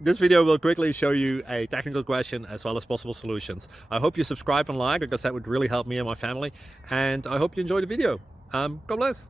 This video will quickly show you a technical question as well as possible solutions. I hope you subscribe and like, because that would really help me and my family. And I hope you enjoy the video. God bless.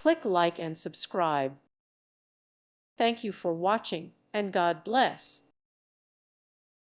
Click like and subscribe. Thank you for watching, and God bless.